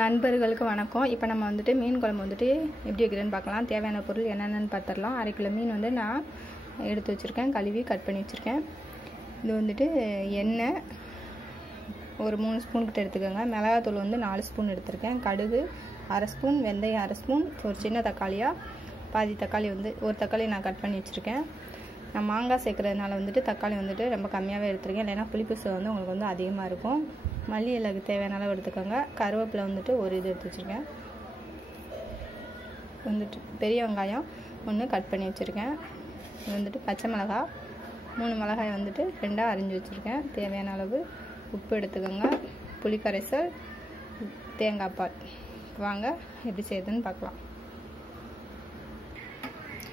நண்பர்களுக்கு வணக்கம். இப்போ நம்ம வந்துட்டு மீன் குழம்பு வந்துட்டு எப்படி வைக்கிறேன்னு பார்க்கலாம். தேவையான பொருள் என்னென்னு பார்த்துடலாம். 1/2 கிலோ மீன் வந்து நான் எடுத்து வச்சுருக்கேன், கழுவி கட் பண்ணி வச்சுருக்கேன். இது வந்துட்டு எண்ணெய் ஒரு 3 ஸ்பூன் கிட்ட எடுத்துக்கோங்க. மிளகாத்தூள் வந்து 4 ஸ்பூன் எடுத்துருக்கேன். கடுகு 1/2 ஸ்பூன், வெந்தயம் 1/2 ஸ்பூன், ஒரு சின்ன தக்காளியாக பாதி தக்காளி வந்து ஒரு தக்காளி நான் கட் பண்ணி வச்சுருக்கேன். நான் மாங்காய் சேர்க்குறதுனால வந்துட்டு தக்காளி வந்துட்டு ரொம்ப கம்மியாகவே எடுத்துருக்கேன், இல்லைன்னா புளிப்பு சுவை வந்து உங்களுக்கு வந்து அதிகமாக இருக்கும். மல்லி இலைக்கு தேவையான அளவு எடுத்துக்கோங்க. கருவேப்பிலை வந்துட்டு ஒரு இது எடுத்து வச்சுருக்கேன். வந்துட்டு பெரிய வெங்காயம் 1 கட் பண்ணி வச்சுருக்கேன். இது வந்துட்டு பச்சை மிளகாய் 3 மிளகாய் வந்துட்டு 2ஆக அரிஞ்சு வச்சுருக்கேன். தேவையான அளவு உப்பு எடுத்துக்கோங்க. புளி கரைசல், தேங்காய் பால். வாங்க எப்படி செய்யுதுன்னு பார்க்கலாம்.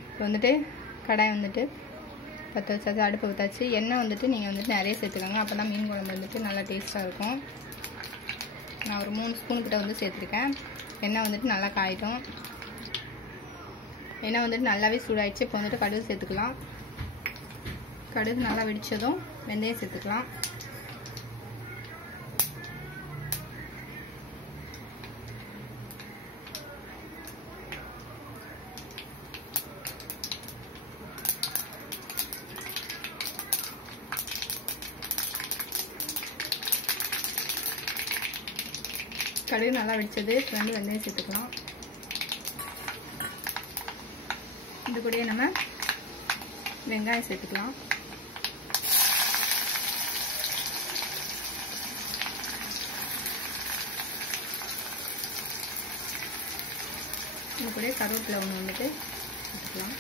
இப்போ வந்துட்டு கடாய் வந்துட்டு பற்ற வச்சாச்சு, அடுப்பு ஊற்றாச்சு. எண்ணெய் வந்துட்டு நீங்கள் வந்துட்டு நிறைய சேர்த்துக்கோங்க, அப்போ தான் மீன் குழம்பு வந்துட்டு நல்லா டேஸ்ட்டாக இருக்கும். நான் ஒரு 3 ஸ்பூன் கிட்ட வந்து சேர்த்துருக்கேன். எண்ணெய் வந்துட்டு நல்லா காயிட்டும். எண்ணெய் வந்துட்டு நல்லாவே சூடாயிடுச்சு. இப்போ வந்துட்டு கடுகு சேர்த்துக்கலாம். கடுகு நல்லா வெடித்ததும் வெந்தயம் சேர்த்துக்கலாம். கடுகு நல்லா வெடிச்சது. இப்போ வந்து வெந்தயம் சேர்த்துக்கலாம். இது கூடயே நம்ம வெங்காயம் சேர்த்துக்கலாம். இது கூடயே கருவேப்பிலை ஒன்று வந்துட்டு சேர்த்துக்கலாம்.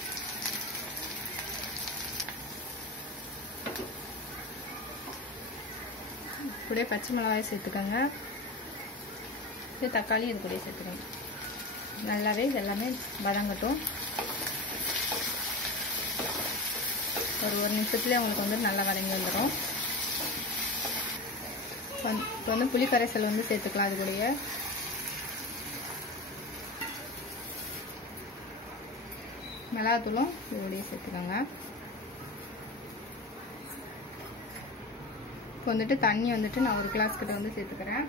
கூடயே பச்சை மிளகாய் சேர்த்துக்கோங்க. தக்காளி இது கூட சேர்த்துக்கணும். நல்லாவே எல்லாமே வதங்கட்டும். ஒரு நிமிஷத்துலேயே உங்களுக்கு வந்து நல்லா வதங்கி வந்துடும். இப்போ வந்து புளி கரைசல் வந்து சேர்த்துக்கலாம். அது கூடயே மிளகாத்தூளும் இது கூடயே சேர்த்துக்கோங்க. இப்போ வந்துட்டு தண்ணி வந்துட்டு நான் 1 கிளாஸ் கிட்ட வந்து சேர்த்துக்கிறேன்.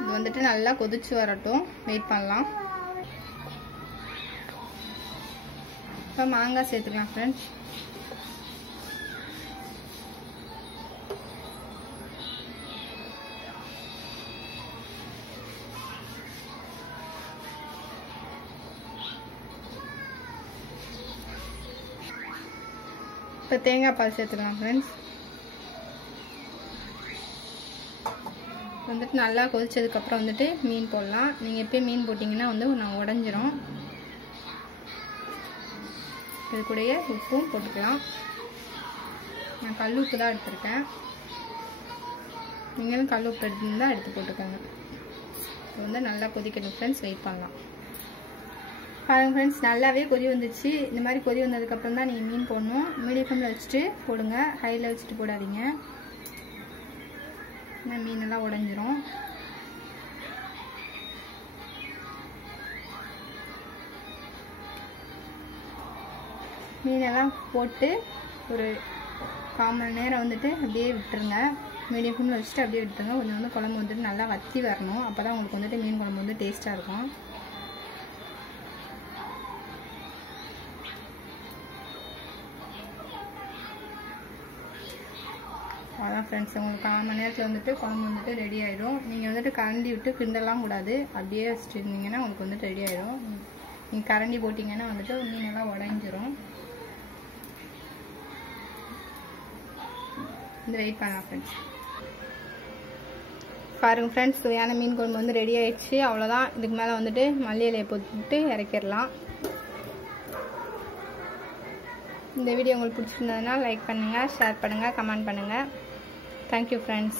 இது வந்துட்டு நல்லா கொதிச்சு வரட்டும், வெயிட் பண்ணலாம். இப்போ மாங்காய் சேர்த்துக்கலாம் ஃப்ரெண்ட்ஸ். இப்போ தேங்காய் பால் சேர்த்துக்கலாம் ஃப்ரெண்ட்ஸ். வந்துட்டு நல்லா கொதிச்சதுக்கப்புறம் வந்துட்டு மீன் போடலாம். நீங்கள் எப்போயும் மீன் போட்டிங்கன்னா வந்து நான் உடஞ்சிரும். இது கூடயே உப்பும் போட்டுக்கலாம். நான் கல் உப்பு தான் எடுத்துருக்கேன், நீங்களும் கல் உப்பு எடுத்துருந்தால் எடுத்து போட்டுக்கோங்க. இது வந்து நல்லா கொதிக்கணும் ஃப்ரெண்ட்ஸ், வெயிட் பண்ணலாம். பாருங்கள் ஃப்ரெண்ட்ஸ், நல்லாவே கொதி வந்துச்சு. இந்த மாதிரி கொதி வந்ததுக்கப்புறம் தான் நீங்கள் மீன் போடணும். மீடியம் ஃப்ளேமில் வச்சுட்டு போடுங்க, ஹையில் வச்சுட்டு போடாதீங்க, மீனெல்லாம் உடைஞ்சிரும். மீனெல்லாம் போட்டு ஒரு 1/4 மணி நேரம் வந்துட்டு அப்படியே விட்டுருங்க. மீடியம் ஃப்ளேமில் வச்சுட்டு அப்படியே விட்டுருங்க. கொஞ்சம் வந்து குழம்பு வந்துட்டு நல்லா வற்றி வரணும். அப்போ தான் உங்களுக்கு வந்துட்டு மீன் குழம்பு வந்து டேஸ்ட்டாக இருக்கும். அதான் ஃப்ரெண்ட்ஸ், உங்களுக்கு 1/4 மணி நேரத்தில் வந்துட்டு குழம்பு வந்துட்டு ரெடி ஆகிடும். நீங்கள் வந்துட்டு கரண்டி விட்டு கிண்டலாம் கூடாது, அப்படியே வச்சுட்டு இருந்தீங்கன்னா உங்களுக்கு வந்துட்டு ரெடி ஆகிடும். நீங்கள் கரண்டி போட்டிங்கன்னா வந்துட்டு மீனெல்லாம் உடஞ்சிரும். வந்து வெயிட் பண்ணலாம் ஃப்ரெண்ட்ஸ். பாருங்கள் ஃப்ரெண்ட்ஸ், சுவையான மீன் குழம்பு வந்து ரெடி ஆகிடுச்சு. அவ்வளோதான். இதுக்கு மேலே வந்துட்டு மல்லி இலையை போட்டு இறக்கிடலாம். இந்த வீடியோ உங்களுக்கு பிடிச்சிருந்ததுன்னா லைக் பண்ணுங்கள், ஷேர் பண்ணுங்கள், கமெண்ட் பண்ணுங்கள். Thank you friends.